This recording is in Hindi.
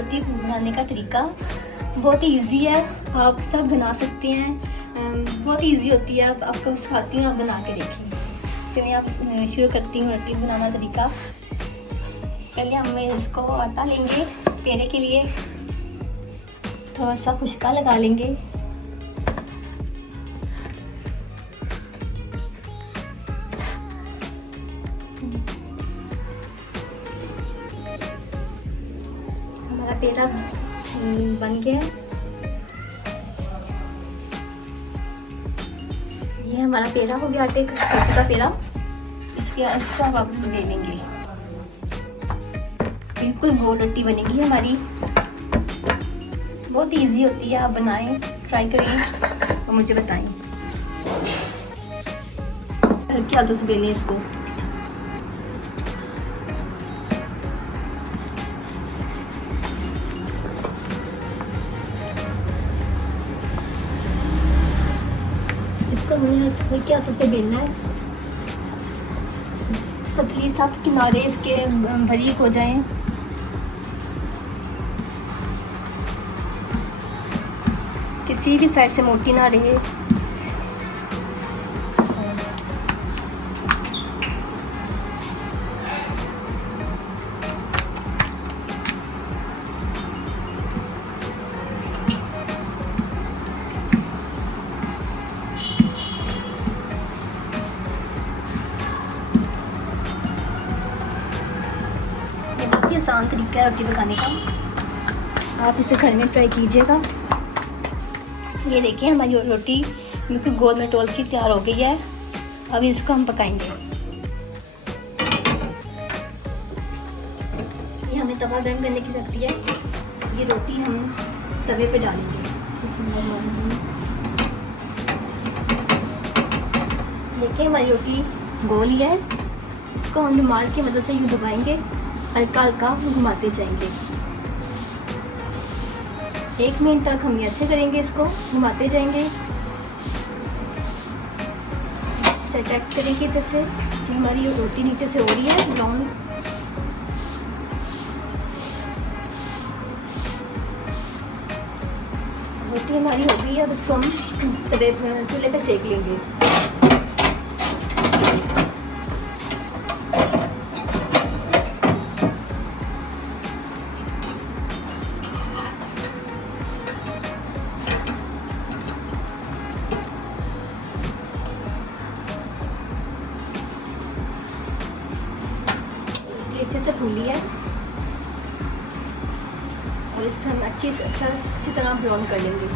रोटी बनाने का तरीका बहुत ईजी है, आप सब बना सकते हैं। बहुत ईजी होती है। आपको सिखाती हूँ, आप बना के देखें। चलिए आप शुरू करती हूँ रोटी बनाना तरीका। पहले हम इसको आटा लेंगे पेड़े के लिए, थोड़ा सा खुशका लगा लेंगे। हमारा पेड़ा बन गया। ये हमारा पेड़ा हो गया, आटे का पेड़ा। इसको अब आप ले लेंगे। बिल्कुल गोल रोटी बनेगी हमारी। बहुत इजी होती है, आप बनाएं, ट्राई करें और मुझे बताएं। हल्के हाथों से बेलें इसको। इसको हल्के हाथों से बेलना है। पतली सख्त किनारे इसके बारीक हो जाएं। किसी भी साइड से मोटी ना रहे। ये बहुत ही आसान तरीका है रोटी पकाने का, आप इसे घर में ट्राई कीजिएगा। ये देखिए हमारी रोटी बिल्कुल गोल मटोल सी तैयार हो गई है। अब इसको हम पकाएंगे। ये हमने तवा गर्म करने की रख दिया है। ये रोटी हम तवे पे डालेंगे। देखिए हमारी रोटी गोल ही है। इसको हम रुमाल की मदद से यूँ दबाएंगे, हल्का हल्का घुमाते जाएंगे। 1 मिनट तक हम ऐसे करेंगे, इसको घुमाते जाएंगे। चेक करेंगे इधर से कि हमारी रोटी नीचे से हो रही है ब्राउन। रोटी हमारी हो गई है। अब इसको हम चूल्हे पे सेक लेंगे। अच्छे से फूली है और इसे हम अच्छी तरह ब्राउन कर लेंगे।